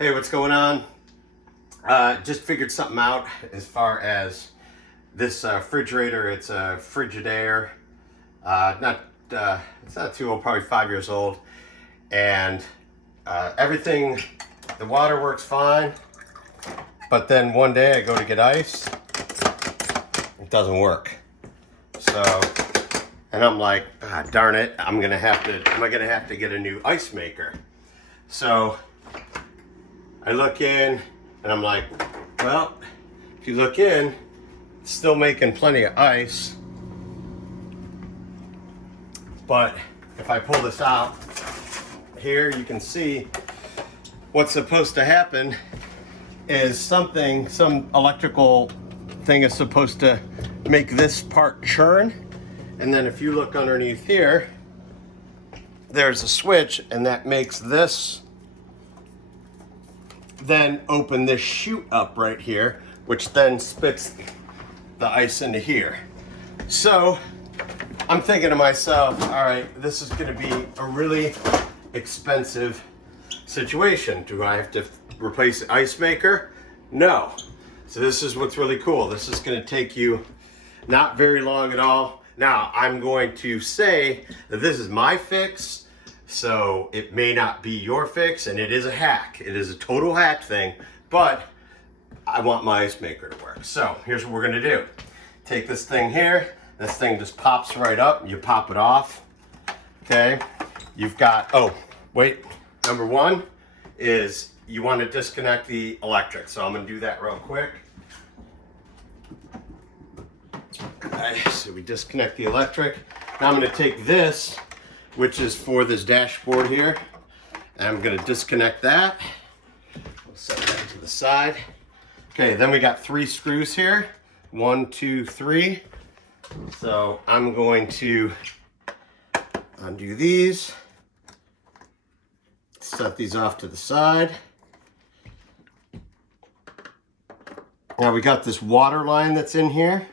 Hey, what's going on? Just figured something out as far as this refrigerator. It's a Frigidaire. It's not too old, probably 5 years old. And everything, the water works fine. But then one day I go to get ice, it doesn't work. So, and I'm like, darn it, am I gonna have to get a new ice maker? So I look in and I'm like, well, if you look in, it's still making plenty of ice. But if I pull this out, here you can see what's supposed to happen is some electrical thing is supposed to make this part churn. And then if you look underneath here, there's a switch, and that makes this then open this chute up right here, which then spits the ice into here. So I'm thinking to myself, all right, this is gonna be a really expensive situation. Do I have to replace the ice maker? No. So this is what's really cool. This is gonna take you not very long at all. Now, I'm going to say that this is my fix, so it may not be your fix, and it is a hack. It is a total hack thing, but I want my ice maker to work. So here's what we're gonna do. Take this thing here. This thing just pops right up. You pop it off, okay? You've got, oh, wait. Number one is you want to disconnect the electric. So I'm gonna do that real quick. Okay, so we disconnect the electric. Now I'm gonna take this, which is for this dashboard here, and I'm gonna disconnect that. We'll set that to the side. Okay, then we got 3 screws here. 1, 2, 3. So I'm going to undo these, set these off to the side. Now we got this water line that's in here.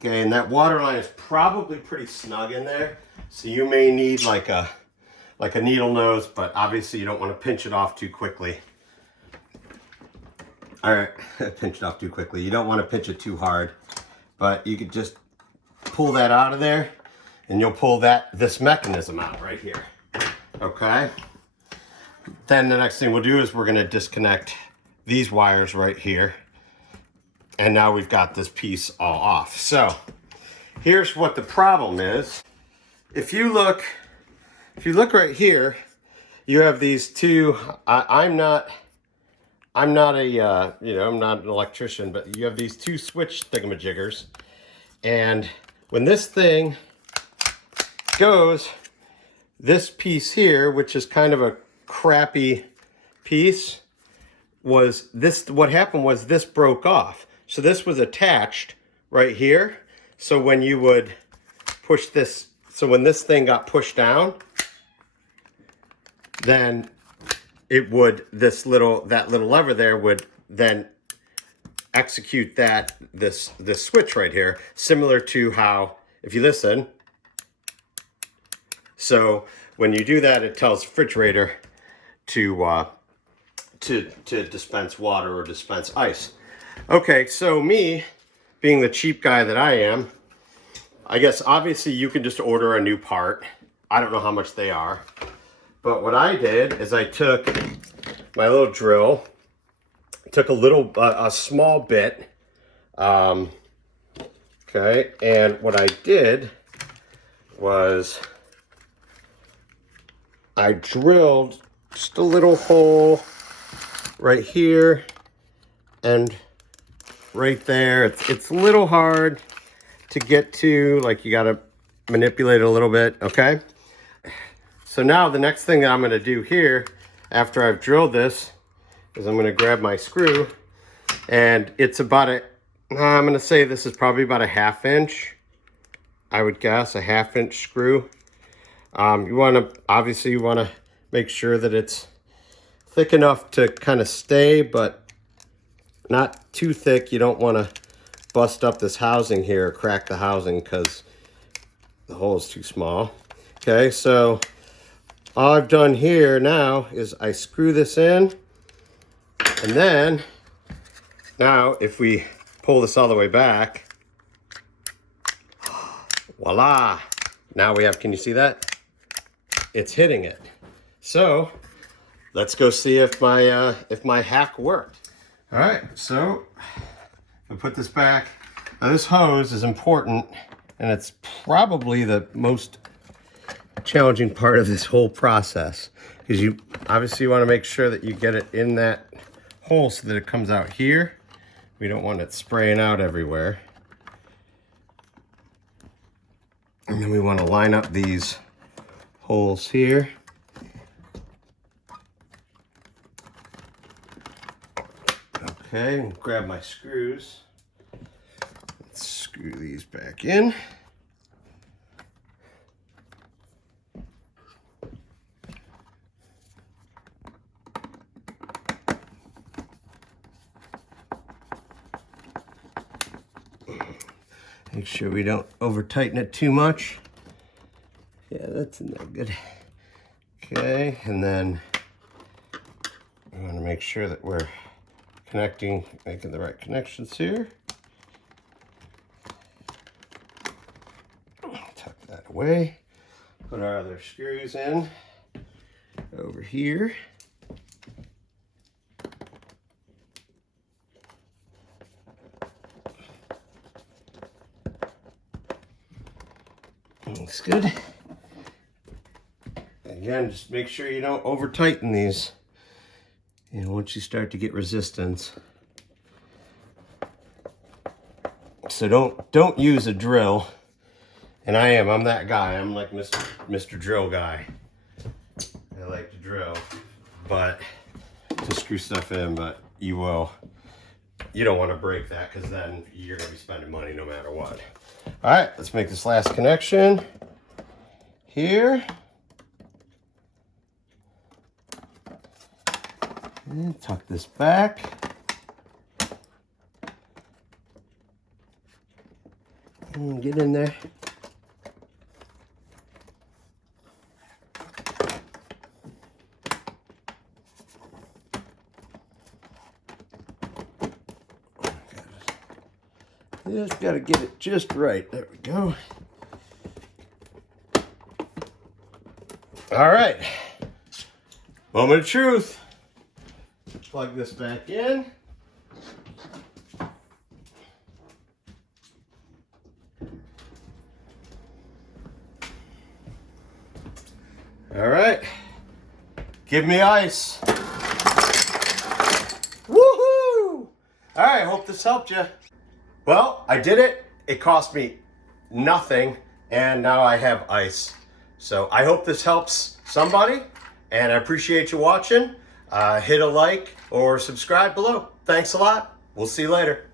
Okay, and that water line is probably pretty snug in there. So you may need like a needle nose, but obviously you don't want to pinch it off too quickly. All right, pinch it off too quickly. You don't want to pinch it too hard, but you could just pull that out of there, and you'll pull this mechanism out right here. Okay. Then the next thing we'll do is we're going to disconnect these wires right here. And now we've got this piece all off. So here's what the problem is. If you look right here, you have these two. I'm not an electrician, but you have these 2 switch thingamajiggers. And when this thing goes, this piece here, which is kind of a crappy piece, what happened was this broke off. So this was attached right here. So when you would push this, so when this thing got pushed down, then it would, that little lever there would then execute this switch right here, similar to how, if you listen, so when you do that, it tells the refrigerator to dispense water or dispense ice. Okay, so me, being the cheap guy that I am, I guess obviously you can just order a new part. I don't know how much they are. But what I did is I took my little drill, took a small bit, okay, and what I did was I drilled just a little hole right here and right there. It's a little hard to get to, like you gotta manipulate it a little bit, okay? So now the next thing that I'm gonna do here, after I've drilled this, is I'm gonna grab my screw, and it's about I'm gonna say this is probably about a 1/2 inch, I would guess, a 1/2 inch screw. Obviously you wanna make sure that it's thick enough to kind of stay, but not too thick. You don't want to bust up this housing here, crack the housing, because the hole is too small. Okay, so all I've done here now is I screw this in, and then now if we pull this all the way back, voila, now we have, can you see that? It's hitting it. So let's go see if my hack worked. All right, so we put this back. Now this hose is important, and it's probably the most challenging part of this whole process, because you obviously want to make sure that you get it in that hole so that it comes out here. We don't want it spraying out everywhere. And then we want to line up these holes here. Okay, grab my screws. Let's screw these back in. Make sure we don't over tighten it too much. Yeah, that's in there good. Okay, and then we want to make sure that we're making the right connections here. Tuck that away. Put our other screws in over here. Looks good. Again, just make sure you don't over tighten these. And once you start to get resistance. So don't use a drill. And I'm that guy. I'm like Mr. Drill guy. I like to drill, but to screw stuff in, but you don't want to break that, because then you're gonna be spending money no matter what. All right, let's make this last connection here. And tuck this back. And get in there. Just gotta get it just right. There we go. All right. Moment of truth. Plug this back in. All right. Give me ice. Woohoo! All right, hope this helped you. Well, I did it. It cost me nothing, and now I have ice. So I hope this helps somebody, and I appreciate you watching. Hit a like or subscribe below. Thanks a lot. We'll see you later.